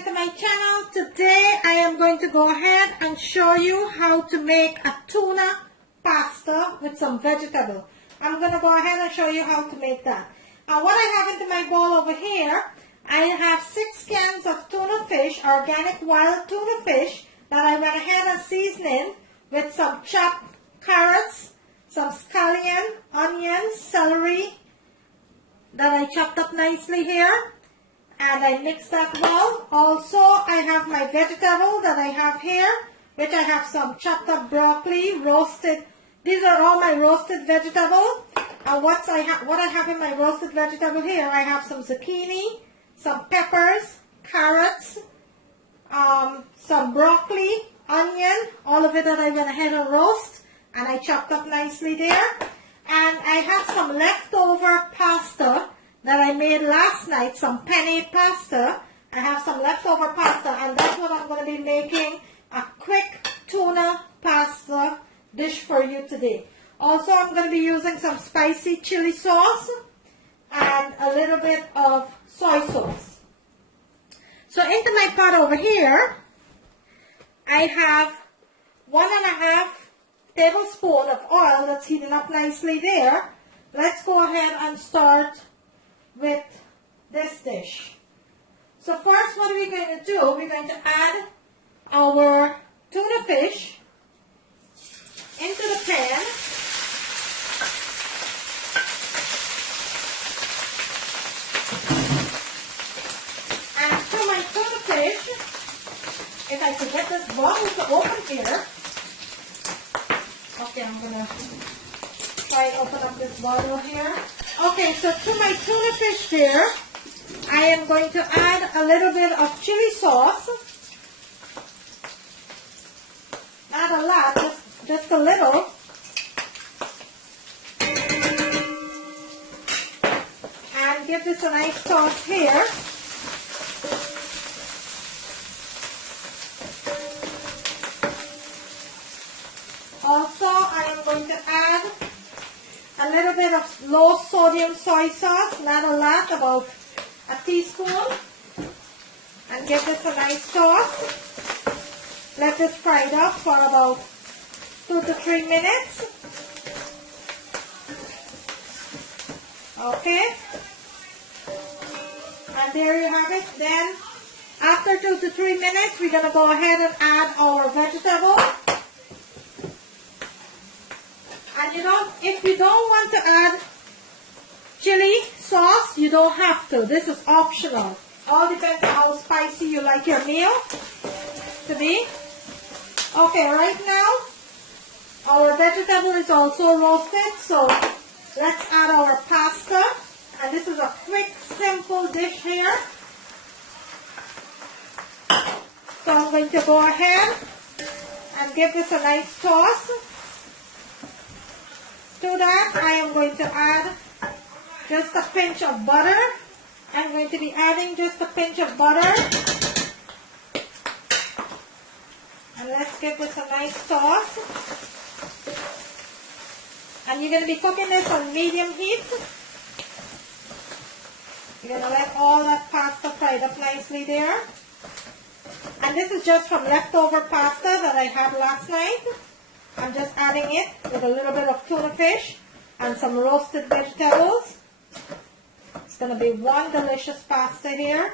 again to my channel. Today I am going to go ahead and show you how to make a tuna pasta with some vegetable. I'm going to go ahead and show you how to make that. What I have into my bowl over here, I have 6 cans of tuna fish, organic wild tuna fish, that I went ahead and seasoned with some chopped carrots, some scallion, onions, celery that I chopped up nicely here. And I mix that well. Also, I have my vegetable that I have here, which I have some chopped up broccoli, roasted. These are all my roasted vegetable. And what I have in my roasted vegetable here, I have some zucchini, some peppers, carrots, some broccoli, onion, all of it that I went ahead and roast, and I chopped up nicely there. And I have some leftover pasta that I made last night, some penne pasta. I have some leftover pasta, and that's what I'm going to be making, a quick tuna pasta dish for you today. Also, I'm going to be using some spicy chili sauce and a little bit of soy sauce. So into my pot over here, I have 1.5 tablespoons of oil that's heating up nicely there. Let's go ahead and start with this dish. So first, what are we going to do? We're going to add our tuna fish into the pan. And to my tuna fish, if I could get this bottle to open here. Okay, I'm going to try and open up this bottle here. Okay, so to my tuna fish there, I am going to add a little bit of chili sauce. Not a lot, just a little. And give this a nice toss here. Also, I am going to add a little bit of low sodium soy sauce, not a lot, about a teaspoon, and give this a nice toss. Let this fry it up for about 2 to 3 minutes. Okay, and there you have it. Then after 2 to 3 minutes, we're going to go ahead and add our vegetable. And if you don't want to add chili sauce, you don't have to. This is optional. All depends on how spicy you like your meal to be. Okay, right now, our vegetable is also roasted. So let's add our pasta. And this is a quick, simple dish here. So I'm going to go ahead and give this a nice toss. To that, I am going to add just a pinch of butter. I'm going to be adding just a pinch of butter. And let's give this a nice toss. And you're going to be cooking this on medium heat. You're going to let all that pasta fry up nicely there. And this is just from leftover pasta that I had last night. I'm just adding it with a little bit of tuna fish and some roasted vegetables. It's going to be one delicious pasta here.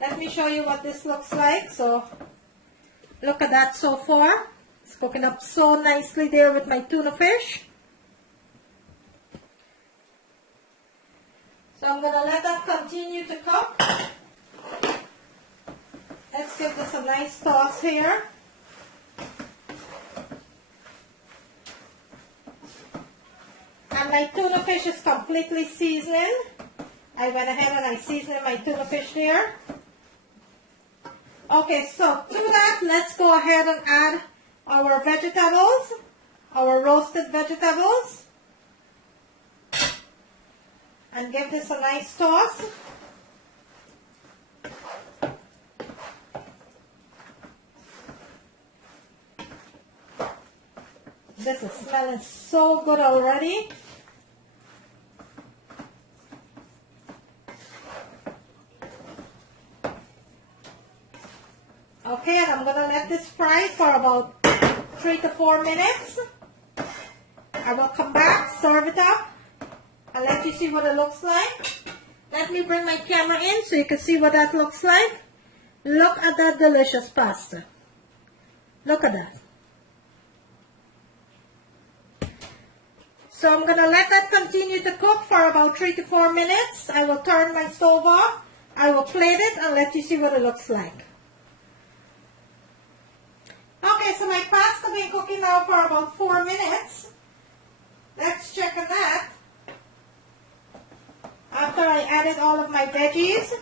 Let me show you what this looks like. So look at that so far. It's cooking up so nicely there with my tuna fish. So I'm going to let that continue to cook. Let's give this a nice toss here. And my tuna fish is completely seasoned. I went ahead and I seasoned my tuna fish there. Okay, so to that, let's go ahead and add our vegetables, our roasted vegetables. And give this a nice toss. This is smelling so good already. Okay, and I'm going to let this fry for about 3 to 4 minutes. I will come back, serve it up, and let you see what it looks like. Let me bring my camera in so you can see what that looks like. Look at that delicious pasta. Look at that. So I'm going to let that continue to cook for about 3 to 4 minutes. I will turn my stove off. I will plate it and let you see what it looks like. Okay, so my pasta been cooking now for about 4 minutes. Let's check on that. After I added all of my veggies.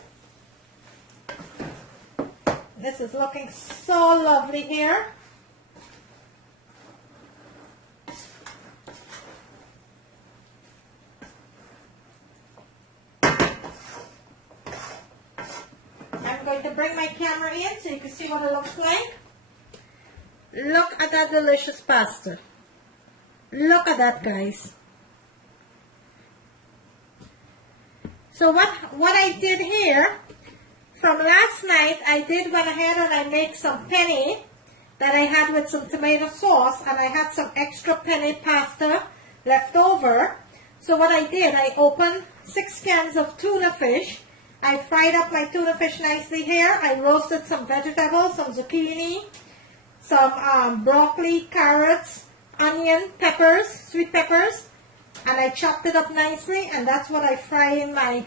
This is looking so lovely here. I'm going to bring my camera in so you can see what it looks like. Look at that delicious pasta. Look at that, guys. So what I did here, from last night, I went ahead and I made some penne that I had with some tomato sauce, and I had some extra penne pasta left over. So what I did, I opened 6 cans of tuna fish. I fried up my tuna fish nicely here. I roasted some vegetables, some zucchini, some broccoli, carrots, onion, peppers, sweet peppers, and I chopped it up nicely, and that's what I fry in my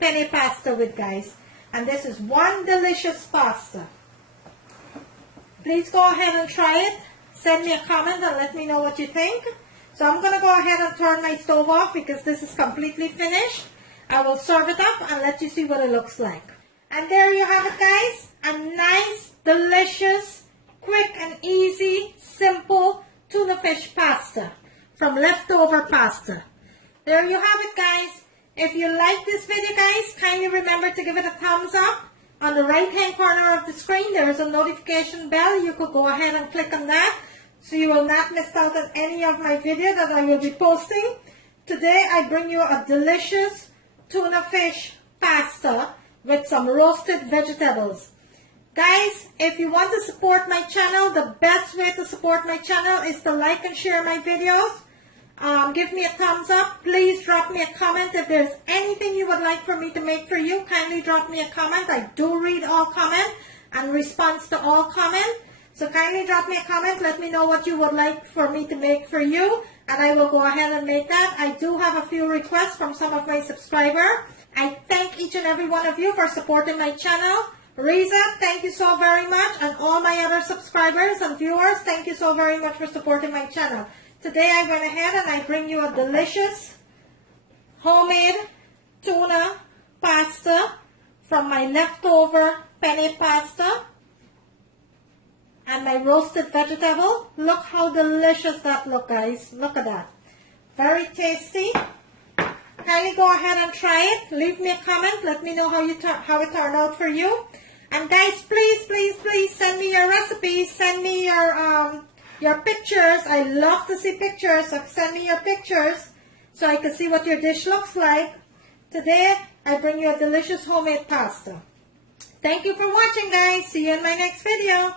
penne pasta with, guys. And this is one delicious pasta. Please go ahead and try it. Send me a comment and let me know what you think. So I'm going to go ahead and turn my stove off because this is completely finished. I will serve it up and let you see what it looks like. And there you have it, guys. A nice, delicious, quick and easy, simple tuna fish pasta from leftover pasta. There you have it, guys. If you like this video, guys, kindly remember to give it a thumbs up. On the right hand corner of the screen there is a notification bell. You could go ahead and click on that so you will not miss out on any of my video that I will be posting. Today I bring you a delicious tuna fish pasta with some roasted vegetables. Guys, if you want to support my channel, the best way to support my channel is to like and share my videos. Give me a thumbs up. Please drop me a comment. If there's anything you would like for me to make for you, kindly drop me a comment. I do read all comments and respond to all comments. So kindly drop me a comment. Let me know what you would like for me to make for you, and I will go ahead and make that. I do have a few requests from some of my subscribers. I thank each and every one of you for supporting my channel. Riza, thank you so very much, and all my other subscribers and viewers, thank you so very much for supporting my channel. Today I went ahead and I bring you a delicious homemade tuna pasta from my leftover penne pasta and my roasted vegetable. Look how delicious that looks, guys. Look at that. Very tasty. Kindly go ahead and try it. Leave me a comment. Let me know how it turned out for you. And guys, please send me your recipes. Send me your pictures. I love to see pictures, so send me your pictures so I can see what your dish looks like. Today, I bring you a delicious homemade pasta. Thank you for watching, guys. See you in my next video.